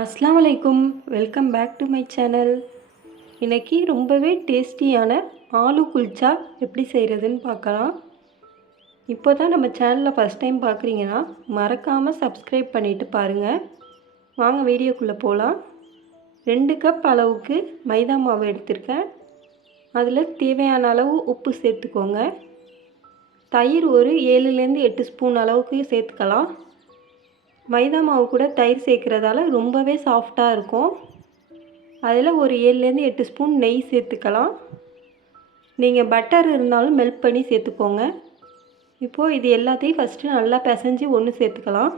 அஸ்ஸலாமு அலைக்கும். Welcome back to my channel. இன்றைக்கி ரொம்பவே டேஸ்டியான ஆலு குல்ச்சா எப்படி செய்கிறதுன்னு பார்க்கலாம். இப்போ தான் நம்ம சேனலில் ஃபஸ்ட் டைம் பார்க்குறீங்கன்னா மறக்காமல் சப்ஸ்கிரைப் பண்ணிவிட்டு பாருங்கள். வாங்க வீடியோக்குள்ளே போகலாம். 2 கப் அளவுக்கு மைதா மாவு எடுத்திருக்கேன். அதில் தேவையான அளவு உப்பு சேர்த்துக்கோங்க. தயிர் ஒரு 7லேருந்து 8 ஸ்பூன் அளவுக்கு சேர்த்துக்கலாம். மைதா மாவு கூட தயிர் சேர்க்குறதால ரொம்பவே சாஃப்டாக இருக்கும். அதில் ஒரு 7லேருந்து 8 ஸ்பூன் நெய் சேர்த்துக்கலாம். நீங்கள் பட்டர் இருந்தாலும் மெல்ட் பண்ணி சேர்த்துக்கோங்க. இப்போது இது எல்லாத்தையும் ஃபஸ்ட்டு நல்லா பிசைஞ்சு ஒன்று சேர்த்துக்கலாம்.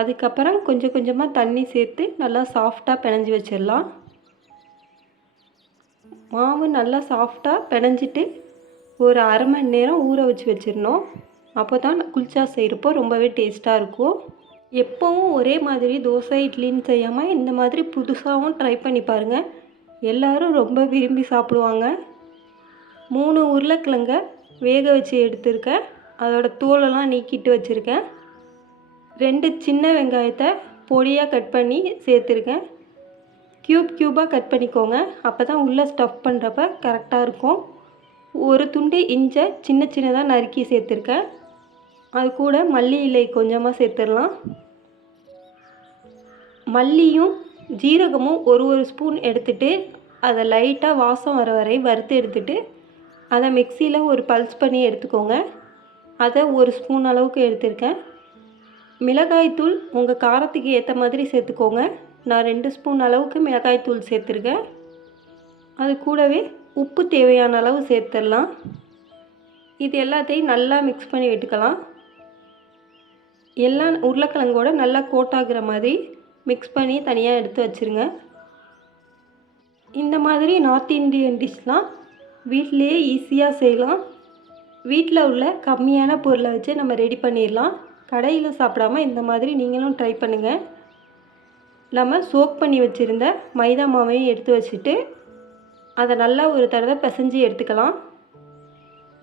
அதுக்கப்புறம் கொஞ்சம் கொஞ்சமாக தண்ணி சேர்த்து நல்லா சாஃப்டாக பிணைஞ்சி வச்சிடலாம். மாவு நல்லா சாஃப்டாக பிணைஞ்சிட்டு ஒரு அரை மணி நேரம் ஊற வச்சு வச்சிடணும். அப்போ தான் குல்ச்சா செய்கிறப்போ ரொம்பவே டேஸ்ட்டாக இருக்கும். எப்போவும் ஒரே மாதிரி தோசை இட்லின்னு செய்யாமல் இந்த மாதிரி புதுசாகவும் ட்ரை பண்ணி பாருங்கள். எல்லோரும் ரொம்ப விரும்பி சாப்பிடுவாங்க. 3 உருளைக்கிழங்க வேக வச்சு எடுத்துருக்கேன். அதோட தோலெல்லாம் நீக்கிட்டு வச்சுருக்கேன். 2 சின்ன வெங்காயத்தை பொடியாக கட் பண்ணி சேர்த்துருக்கேன். க்யூபாக கட் பண்ணிக்கோங்க. அப்போ தான் உள்ளே ஸ்டஃப் பண்ணுறப்ப கரெக்டாக இருக்கும். ஒரு துண்டு இஞ்சை சின்ன சின்னதாக நறுக்கி சேர்த்துருக்கேன். அது கூட மல்லி இலை கொஞ்சமாக சேர்த்துடலாம். மல்லியும் ஜீரகமும் ஒரு ஸ்பூன் எடுத்துகிட்டு அதை லைட்டாக வாசம் வர வரை வறுத்து எடுத்துகிட்டு அதை மிக்சியில் ஒரு பல்ஸ் பண்ணி எடுத்துக்கோங்க. அதை 1 ஸ்பூன் அளவுக்கு எடுத்திருக்கேன். மிளகாய்த்தூள் உங்கள் காரத்துக்கு ஏற்ற மாதிரி சேர்த்துக்கோங்க. நான் 2 ஸ்பூன் அளவுக்கு மிளகாய்த்தூள் சேர்த்துருக்கேன். அது கூடவே உப்பு தேவையான அளவு சேர்த்துடலாம். இது எல்லாத்தையும் நல்லா மிக்ஸ் பண்ணி விட்டுக்கலாம். எல்லாம் உருளைக்கிழங்கோட நல்லா கோட்டாகிற மாதிரி மிக்ஸ் பண்ணி தனியாக எடுத்து வச்சுருங்க. இந்த மாதிரி நார்த் இந்தியன் டிஷ்லாம் வீட்டிலையே ஈஸியாக செய்யலாம். வீட்டில் உள்ள கம்மியான பொருளை வச்சு நம்ம ரெடி பண்ணிடலாம். கடையில் சாப்பிடாமல் இந்த மாதிரி நீங்களும் ட்ரை பண்ணுங்கள். நம்ம சோக் பண்ணி வச்சுருந்த மைதா மாவையும் எடுத்து வச்சுட்டு அதை நல்லா ஒரு தடவை பிசைஞ்சு எடுத்துக்கலாம்.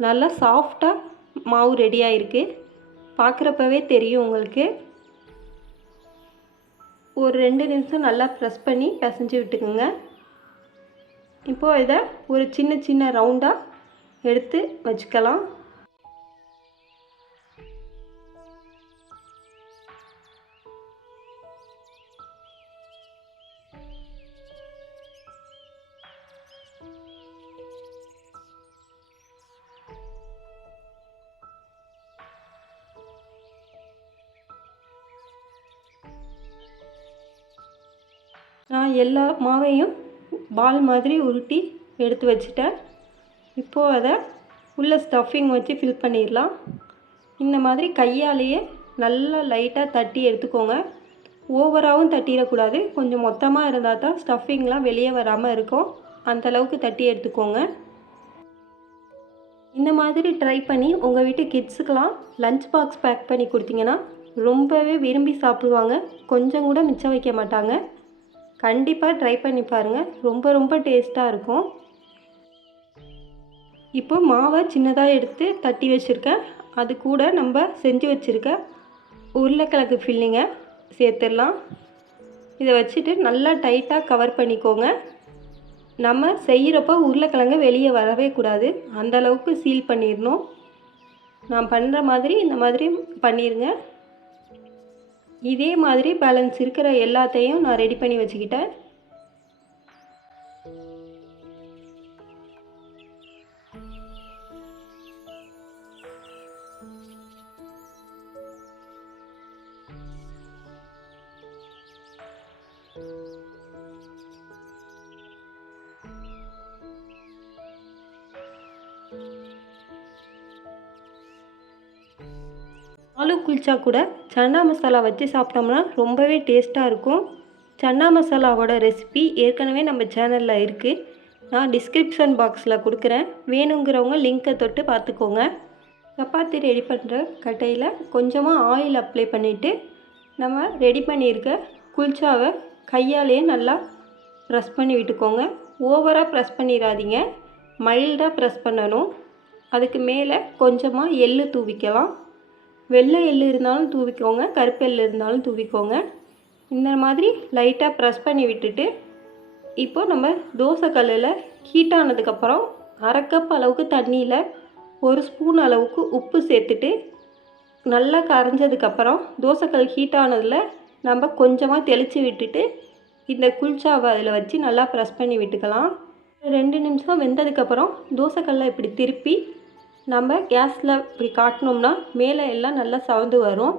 நல்லா சாஃப்டாக மாவு ரெடியாக இருக்குது. பார்க்குறப்பவே தெரியும் உங்களுக்கு. ஒரு 2 நிமிஷம் நல்லா ப்ரெஸ் பண்ணி பிசைஞ்சு விட்டுக்குங்க. இப்போது இதை ஒரு சின்ன சின்ன ரவுண்டாக எடுத்து வச்சுக்கலாம். நான் எல்லா மாவையும் பால் மாதிரி உருட்டி எடுத்து வச்சுட்டேன். இப்போது அதை உள்ள ஸ்டஃபிங் வச்சு ஃபில் பண்ணிடலாம். இந்த மாதிரி கையாலேயே நல்லா லைட்டாக தட்டி எடுத்துக்கோங்க. ஓவராகவும் தட்டிடக்கூடாது. கொஞ்சம் மொத்தமாக இருந்தால் தான் ஸ்டஃபிங்லாம் வெளியே வராமல் இருக்கும். அந்தளவுக்கு தட்டி எடுத்துக்கோங்க. இந்த மாதிரி ட்ரை பண்ணி உங்கள் வீட்டு கிட்ஸுக்கெலாம் லஞ்ச் பாக்ஸ் பேக் பண்ணி கொடுத்தீங்கன்னா ரொம்பவே விரும்பி சாப்பிடுவாங்க. கொஞ்சம் கூட மிச்சம் வைக்க மாட்டாங்க. கண்டிப்பாக ட்ரை பண்ணி பாருங்கள். ரொம்ப டேஸ்ட்டாக இருக்கும். இப்போ மாவை சின்னதாக எடுத்து தட்டி வச்சுருக்கேன். அது கூட நம்ம செஞ்சு வச்சுருக்க உருளைக்கிழங்கு ஃபில்லிங்கை சேர்த்துடலாம். இதை வச்சுட்டு நல்லா டைட்டாக கவர் பண்ணிக்கோங்க. நம்ம செய்கிறப்போ உருளைக்கிழங்கு வெளியே வரவே கூடாது. அந்தளவுக்கு சீல் பண்ணிடணும். நான் பண்ணுற மாதிரி இந்த மாதிரி பண்ணிடுங்க. இதே மாதிரி பேலன்ஸ் இருக்கிற எல்லாத்தையும் நான் ரெடி பண்ணி வச்சுக்கிட்டேன். ஆலு குல்ச்சா கூட சன்னா மசாலா வச்சு சாப்பிட்டோம்னா ரொம்பவே டேஸ்ட்டாக இருக்கும். சன்னா மசாலாவோட ரெசிபி ஏற்கனவே நம்ம சேனலில் இருக்குது. நான் டிஸ்கிரிப்ஷன் பாக்ஸில் கொடுக்குறேன். வேணுங்கிறவங்க லிங்க்கை தொட்டு பார்த்துக்கோங்க. சப்பாத்தி ரெடி பண்ணுற கட்டையில் கொஞ்சமாக ஆயில் அப்ளை பண்ணிவிட்டு நம்ம ரெடி பண்ணியிருக்க குல்ச்சாவை கையாலேயே நல்லா ப்ரெஸ் பண்ணி விட்டுக்கோங்க. ஓவராக ப்ரெஸ் பண்ணிடாதீங்க. மைல்டாக ப்ரெஸ் பண்ணணும். அதுக்கு மேலே கொஞ்சமாக எள்ளு தூவிக்கலாம். வெள்ளை எள்ளு இருந்தாலும் தூவிக்கோங்க, கருப்பு எள்ளு இருந்தாலும் தூவிக்கோங்க. இந்த மாதிரி லைட்டாக ப்ரெஸ் பண்ணி விட்டுட்டு இப்போது நம்ம தோசை கல்லில் ஹீட் ஆனதுக்கப்புறம் 1/2 கப் அளவுக்கு தண்ணியில் 1 ஸ்பூன் அளவுக்கு உப்பு சேர்த்துட்டு நல்லா கரைஞ்சதுக்கப்புறம் தோசைக்கல் ஹீட் ஆனதில் நம்ம கொஞ்சமாக தெளித்து விட்டுட்டு இந்த குல்ச்சாவை அதில் வச்சு நல்லா ப்ரெஸ் பண்ணி விட்டுக்கலாம். 2 நிமிஷம் வெந்ததுக்கப்புறம் தோசைக்கல்லை இப்படி திருப்பி நம்ம கேஸில் இப்படி காட்டினோம்னா மேலே எல்லாம் நல்லா சவந்து வரும்.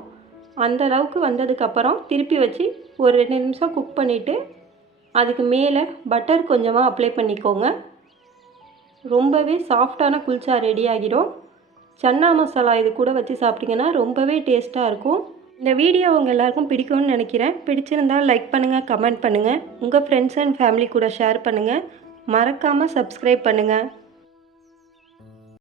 அந்த அளவுக்கு வந்ததுக்கப்புறம் திருப்பி வச்சு ஒரு 2 நிமிஷம் குக் பண்ணிவிட்டு அதுக்கு மேலே பட்டர் கொஞ்சமாக அப்ளை பண்ணிக்கோங்க. ரொம்பவே சாஃப்டான குல்ச்சா ரெடி ஆகிடும். சன்னா மசாலா இது கூட வச்சு சாப்பிட்டிங்கன்னா ரொம்பவே டேஸ்ட்டாக இருக்கும். இந்த வீடியோ உங்கள் எல்லாருக்கும் பிடிக்கும்னு நினைக்கிறேன். பிடிச்சிருந்தால் லைக் பண்ணுங்கள், கமெண்ட் பண்ணுங்கள், உங்கள் ஃப்ரெண்ட்ஸ் அண்ட் ஃபேமிலி கூட ஷேர் பண்ணுங்கள். மறக்காமல் சப்ஸ்கிரைப் பண்ணுங்கள்.